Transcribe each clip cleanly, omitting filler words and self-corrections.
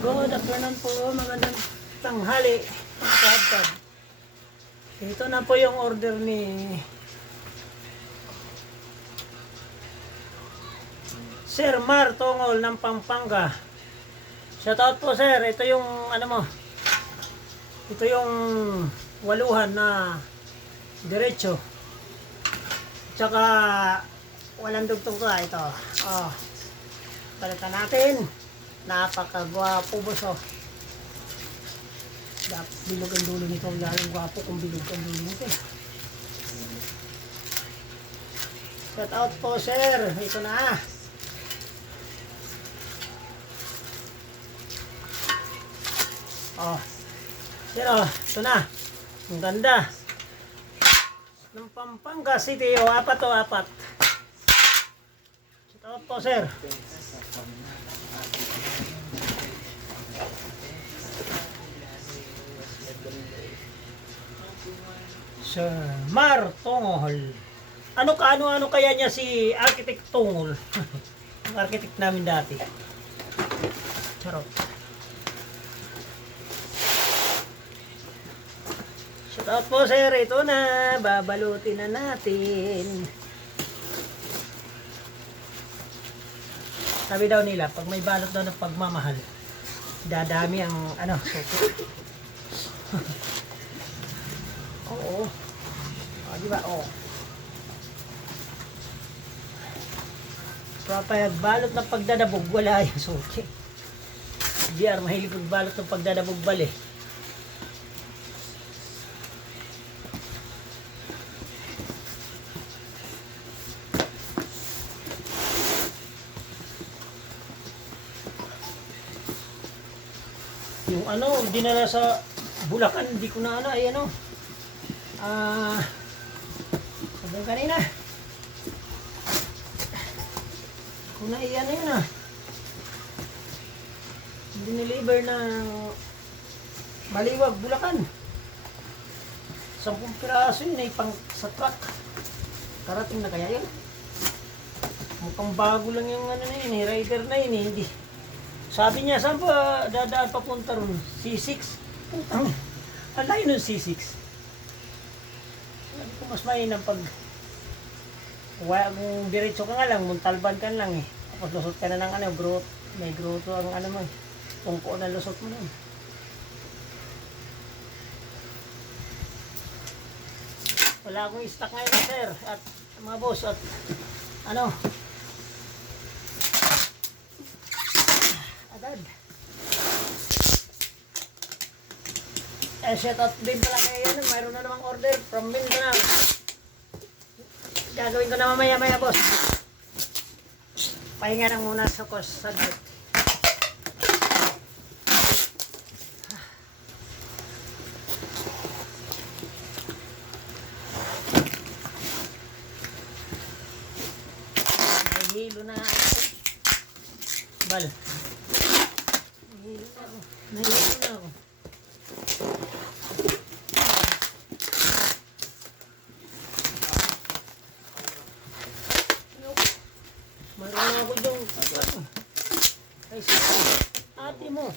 Good afternoon po, magandang tanghali mga kahabkab. Ito na po yung order ni Sir Mar Tongol ng Pampanga. Shoutout po sir, ito yung ano mo, ito yung waluhan na diretso. Tsaka walang dugtong to ito. Oh, palitan natin. Napakagwapo boss oh. Bilog ang dulo nito. Lalong gwapo kung bilog ang dulo nito. Shout out po sir. Ito na. Oh. Sir oh. Ito na. Ang ganda. Ng Pampanga City oh. Apat. Shout out po sir. Sir Mar Tongol. Ano kaya niya si Architect Tongol? Ang architect namin dati. Charot. Shout out po sir. Ito na. Babalutin na natin. Sabi daw nila, pag may balot daw ng pagmamahal, dadami ang suki. Oo. O, di ba? Oo. Kapag balot ng pagdadabog, wala yung suki. BR, mahilig magbalot ng pagdadabog bali. Yung dinala sa Bulacan, hindi ko na ay sabi kanina. Kung naiyan na yun dineliver ng Baliwag, Bulacan. 10 piraso yun pang sa truck. Karating na kaya yun? Mukhang bago lang yung rider na yun hindi. Sabi niya, saan pa dadaan papunta ron? C6? Putang, alay nun C6. Sabi ko, mas mainam pag kung diretso ka nga lang, muntalban ka lang Tapos lusot ka na ng growth. May growth ang mo. Tungko na lusot mo nun. Wala akong stock ngayon sir. At mga boss, at agad. Shout out din pala kayo mayroon na namang order from Mindanao. Gagawin ko na mamaya boss. Pahinga lang muna sa saglit. Nahihilo na ako. Bal. Nahihilo na ako. Mayroon ako yung ay ate mo.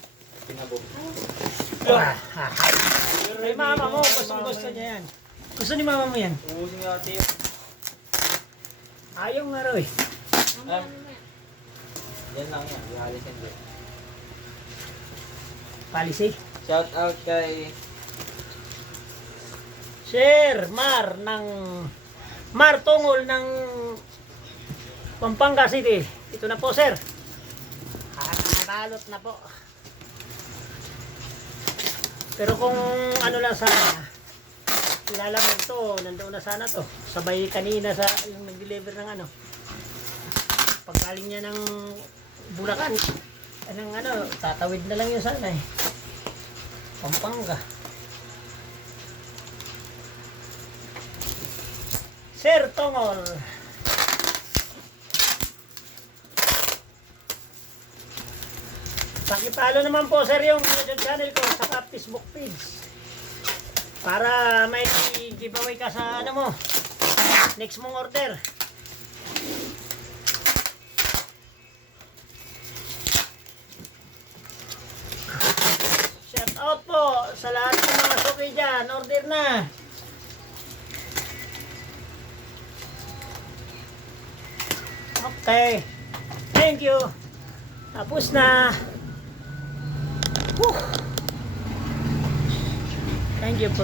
Ay mama mo, gusto niya yan. Gusto ni mama mo yan? Ubusin nga ate. Ayaw nga raw Yan lang yan, ihalisin din. Policy. Shout out kay Sir Mar Tongol ng Pampanga City. Ito na po sir. Balot na po. Pero kung lang sana, kilala mo ito, nandoon na sana to. Sabay kanina sa yung nag-deliver ng pagkaling niya ng Bulacan. Tatawid na lang yun sana Pampanga. Sir Tongol. Pakipalo naman po sir yung YouTube channel ko sa Facebook page. Para may giveaway ka sa next mong order. sa lahat ng mga suki dyan, order na. Okay. Thank you. Tapos na. Whew. Thank you for